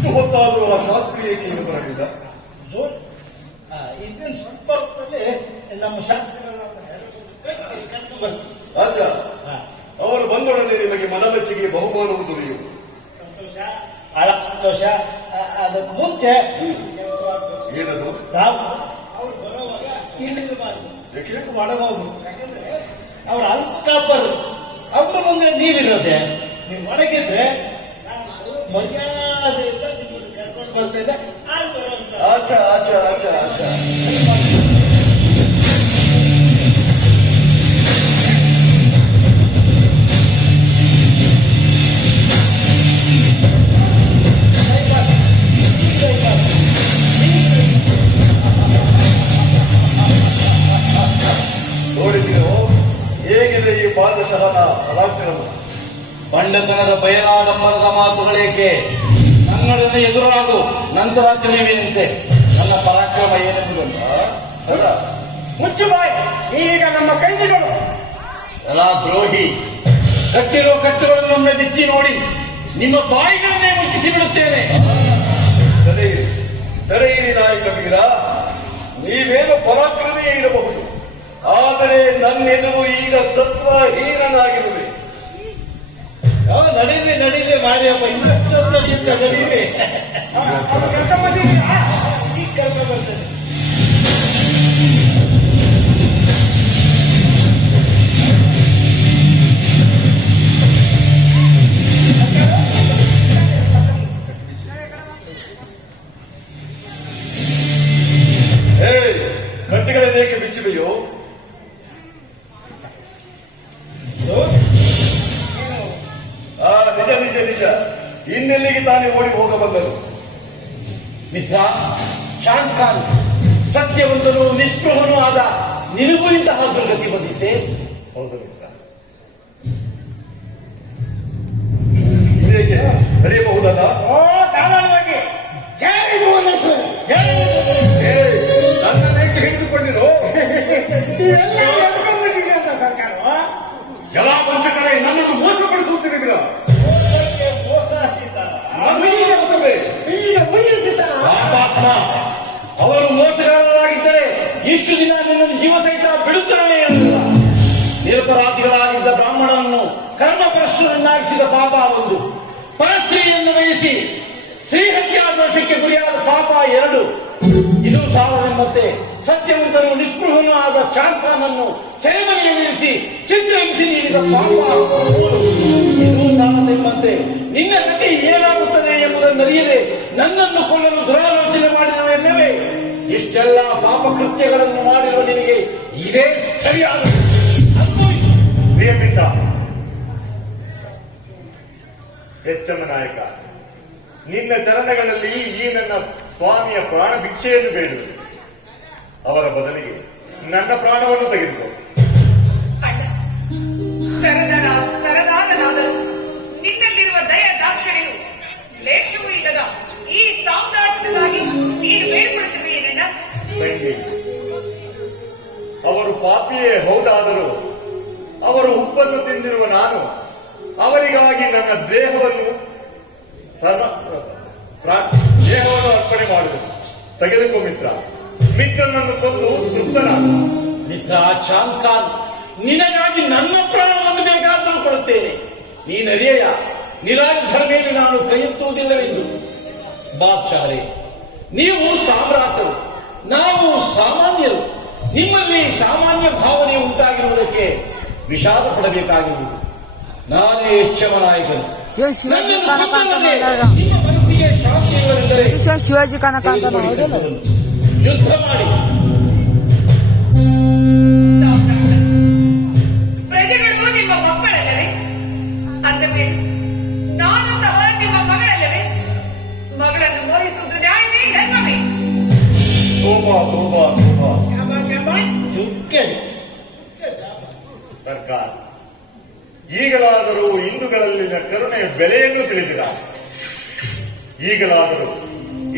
ಇಷ್ಟು ಹೊತ್ತಾದರೂ ಆ ಶಾಸ್ತ್ರಿ ಏಕೆ ಇನ್ನು ಬರಲಿಲ್ಲ? ಇದನ್ನು ಸ್ವಲ್ಪ ಹೊತ್ತಲ್ಲಿ ನಮ್ಮ ಶಾಸ್ತ್ರಿಗಳು ರಾಜ, ಅವರು ಬಂದೊಡನೆ ನಿಮಗೆ ಮನಮೆಚ್ಚಿಗೆ ಬಹುಮಾನವು ದೊರೆಯುವುದು. ಸಂತೋಷ, ಬಹಳ ಸಂತೋಷ. ಅದಕ್ಕೆ ಮುಂಚೆ ಏನದು? ನಾವು ಅವ್ರು ಬರೋವಾಗ ಇಲ್ಲಿರಬಾರ್ದು, ಒಳಗೋಗ್ರು. ಯಾಕಂದ್ರೆ ಅವ್ರ ಅಲ್ಕಾಪರು ಅವ್ರ ಮುಂದೆ ನೀವಿರೋದೆ, ನೀವು ಒಳಗಿದ್ರೆ ಮರ್ಯಾದೆಯಿಂದ ನಿಮ್ಮನ್ನು ಕರ್ಕೊಂಡು ಬರ್ತೇನೆ. ಅಲ್ಲಿ ಬರುವಂತ ಆಚಾ ಆಚಾ ಆಚಾ ಆಚಾ ನೋಡಿದ್ದೀರೋ ಹೇಗಿದೆ ಈ ಪಾದಶಹನ ಪರಾಕ್ರಮ? ಬಂಡತನದ ಬಯಲಾಡಂಬರದ ಮಾತುಗಳೇಕೆ? ನನ್ನೊಡನೆ ಎದುರಾಗು, ನಂತರ ತಿಳಿಯುವಂತೆ ನನ್ನ ಪರಾಕ್ರಮ ಏನೆಂಬುದಲ್ಲ. ಅಲ್ಲ, ಮುಚ್ಚು ಬಾಯ್, ಈಗ ನಮ್ಮ ಕೈದಿಗಳು ಎಲ್ಲ ದ್ರೋಹಿ, ಕಟ್ಟಿರುವ ಕಟ್ಟುಗಳನ್ನೊಮ್ಮೆ ಬಿಚ್ಚಿ ನೋಡಿ ನಿಮ್ಮ ಬಾಯಿಗಳನ್ನೇ ಮುಚ್ಚಿಸಿ ಬಿಡುತ್ತೇನೆ. ತಡೆಯಿರಿ ತಡೆಯಿರಿ ನಾಯಕ ವೀರ, ನೀವೇನು ಪರಾಕ್ರಮೇ ಇರಬಹುದು, ಆದರೆ ನನ್ನೆದುರು ಈಗ ಸತ್ವಹೀನನಾಗಿರುವೆ. ನಡೀಲಿ ನಡೀಲಿ ಮಾರಿಯಪ್ಪ, ಇನ್ನೊಂದಿದ್ದ ನಡೀಲಿ. ಈಗ ಕರ್ಕೊಂಡು ಬರ್ತೇನೆ. ಕಟ್ಟಿಗಳನ್ನೇಕೆ ಬಿಚ್ಚಿವೆಯೋ? ನಿಜ ನಿಜ ನಿಜ, ಇನ್ನೆಲ್ಲಿಗೆ ತಾನೇ ಓಡಿ ಹೋಗಬಲ್ಲರು? ಮಿತ್ರ ಶಾಂತ್ ಖಾನ್, ಸತ್ಯವಂತನು ನಿಷ್ಠುರನೂ ಆದ ನಿನಗೂ ಇಂತಹ ದುರ್ಗತಿ ಬಂದಿದ್ದೆ. ಹೌದು ಮಿತ್ರ, ಹೇಗೆ ನಡೆಯಬಹುದಲ್ಲ? ಧಾರಾಳವಾಗಿ ನನ್ನನ್ನೇಕೆ ಹಿಡಿದುಕೊಂಡಿರೋ? ಅಂತ ಸರ್ಕಾರ ಎಲ್ಲ ವಂಚಕರೇ ನನ್ನನ್ನು ಮೋಸಪಡಿಸುತ್ತಿರಲಿಲ್ಲ. ಪಾಪಾತ್ಮ, ಅವರು ಮೋಸಗಾರರಾಗಿದ್ದರೆ ಇಷ್ಟು ದಿನ ನಿನ್ನನ್ನು ಜೀವ ಸಹಿತ ಬಿಡುತ್ತಾನೆ ಅನ್ನಲ್ಲ. ನಿರಪರಾಧಿಗಳಾಗಿದ್ದ ಬ್ರಾಹ್ಮಣನನ್ನು ಕರ್ಮಪರಶುರನ್ನಾಗಿಸಿದ ಪಾಪ ಒಂದು, ಪರಸ್ತ್ರೀಯನ್ನು ವಹಿಸಿ ಶ್ರೀಹತ್ಯಾ ದೋಷಕ್ಕೆ ಗುರಿಯಾದ ಪಾಪ ಎರಡು. ಇದು ಸಾಲವೆಂಬಂತೆ ಸತ್ಯವಂತನು ನಿಸ್ಪೃಹನೂ ಆದ ಚಾಂಕಾನನ್ನು ಸೆರೆಮನೆಯಲ್ಲಿರಿಸಿ ಚಿತ್ರಹಿಂಸೆ ನೀಡಿದ ಪಾಪ ಇದು ಸಾಲವೆಂಬಂತೆ ನಿನ್ನ ಗತಿ ಏನಾಗುತ್ತದೆ ಎಂಬುದನ್ನರಿಯದೆ ನನ್ನನ್ನು ಕೊಲ್ಲಲು ದುರಾಲೋಚನೆ ಮಾಡಿದವೆಲ್ಲವೇ. ಇಷ್ಟೆಲ್ಲ ಪಾಪ ಕೃತ್ಯಗಳನ್ನು ಮಾಡಿರುವ ನಿನಗೆ ಇದೇ ಸರಿಯಾದ ಅನುಭವಿಸು. ಪ್ರಿಯಮಿತ್ರ ಎಚ್ಚಮ್ಮ ನಾಯಕ, ನಿನ್ನ ಚರಣಗಳಲ್ಲಿ ಈ ನನ್ನ ಸ್ವಾಮಿಯ ಪ್ರಾಣ ಭಿಕ್ಷೆಯನ್ನು ಬೇಡುವೆ. ಅವರ ಬದಲಿಗೆ ನನ್ನ ಪ್ರಾಣವನ್ನು ತೆಗೆದುಕೋ. ಸರದಾರನಾದರೂ ನಿನ್ನಲ್ಲಿರುವ ದಯ ದಾಕ್ಷಿಣ್ಯವು ಲೇಷವೂ ಇಲ್ಲದ ಈ ಸಾಮ್ರಾಜ್ಯವಾಗಿ ನೀನು ಬೇಡಿಕೊಳ್ಳುತ್ತಿರುವೆಯೇನಣ್ಣ? ತಂಗಿ, ಅವರು ಪಾಪಿಯೇ ಹೌದಾದರೂ ಅವರು ಉಪ್ಪನ್ನು ತಿಂದಿರುವ ನಾನು ಅವರಿಗಾಗಿ ನನ್ನ ದೇಹವನ್ನು ಅರ್ಪಣೆ ಮಾಡಿದನು. ತೆಗೆದುಕೋ ಮಿತ್ರ, ಮಿತ್ರನನ್ನು ಕೊಂದು ತೃಪ್ತನಾದ. ಮಿತ್ರ ಶಾಂತ್ ಖಾನ್, ನಿನಗಾಗಿ ನನ್ನ ಪ್ರಾಣವನ್ನು ಬೇಕಾದರೂ ಕೊಡುತ್ತೇನೆ. ನೀನರಿಯೆಯ ನಿರಾಯುಧರ ಮೇಲೆ ನಾನು ಕೈ ಎತ್ತುವುದಿಲ್ಲವೆಂದು. ಬಾದ್ಶಾಹರೇ, ನೀವು ಸಾಮ್ರಾಟರು, ನಾವು ಸಾಮಾನ್ಯರು. ನಿಮ್ಮಲ್ಲಿ ಸಾಮಾನ್ಯ ಭಾವನೆ ಉಂಟಾಗಿರುವುದಕ್ಕೆ ವಿಷಾದ ಪಡಬೇಕಾಗಿರುವುದು. ನಾನೇ ಯಕ್ಷಮನಾಯಕನು. ಶಿವಾಜಿ ಕನಕಾಂತನ ನಿಮ್ಮ ಮನಸ್ಸಿಗೆ ಶಾಂತಿ ಶಿವಾಜಿ ಕನಕಾಂತನ ಹೌದಲ್ಲ? ಯುದ್ಧ ಮಾಡಿ. ಪ್ರಜೆಗಳು ನಿಮ್ಮ ಮಕ್ಕಳಲ್ಲವೇ? ಅಂದಮೇಲೆ ನಾನು ಸಹ ನಿಮ್ಮ ಮಗಳಲ್ಲವೇ? ಮಗಳನ್ನು ಮೋಹಿಸುವುದು ನ್ಯಾಯವೇ ಧರ್ಮವೇ? ಶೋಭಾ ಶೋಭಾ ಶೋಭಾ ಸರ್ಕಾರ, ಈಗಲಾದರೂ ಹಿಂದೂಗಳಲ್ಲಿನ ಕರುಣೆಯ ಬೆಲೆಯನ್ನು ತಿಳಿದಿರ. ಈಗಲಾದರೂ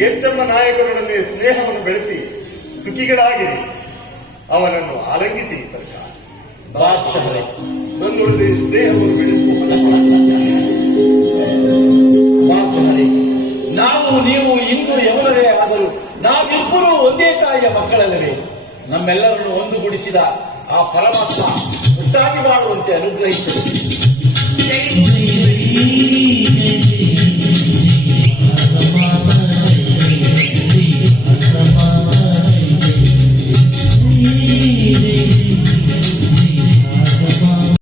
ಎಚ್ಚಮ್ಮ ನಾಯಕರೊಡನೆ ಸ್ನೇಹವನ್ನು ಬೆಳೆಸಿ ಸುಖಿಗಳಾಗಿರಿ. ಅವನನ್ನು ಆಲಂಗಿಸಿ ಸರ್ಕಾರ. ಬಾದ್ಶಾಹರೇ, ನನ್ನೊಡನೆ ಸ್ನೇಹವನ್ನು ಬೆಳೆಸುವ ಬಾದ್ಶಾಹರೇ, ನಾವು ನೀವು ಇಂದು ಯವನರೇ ಆದರೂ ನಾವಿಬ್ಬರೂ ಒಂದೇ ತಾಯಿಯ ಮಕ್ಕಳಲ್ಲವೇ? ನಮ್ಮೆಲ್ಲರನ್ನು ಒಂದುಗೂಡಿಸಿದ ಆ ಪರಮಾತ್ಮ ಮುಟ್ಟಾಗಿ ಬಾಳುವಂತೆ ಅನುಗ್ರಹಿಸಲು. ಜೈ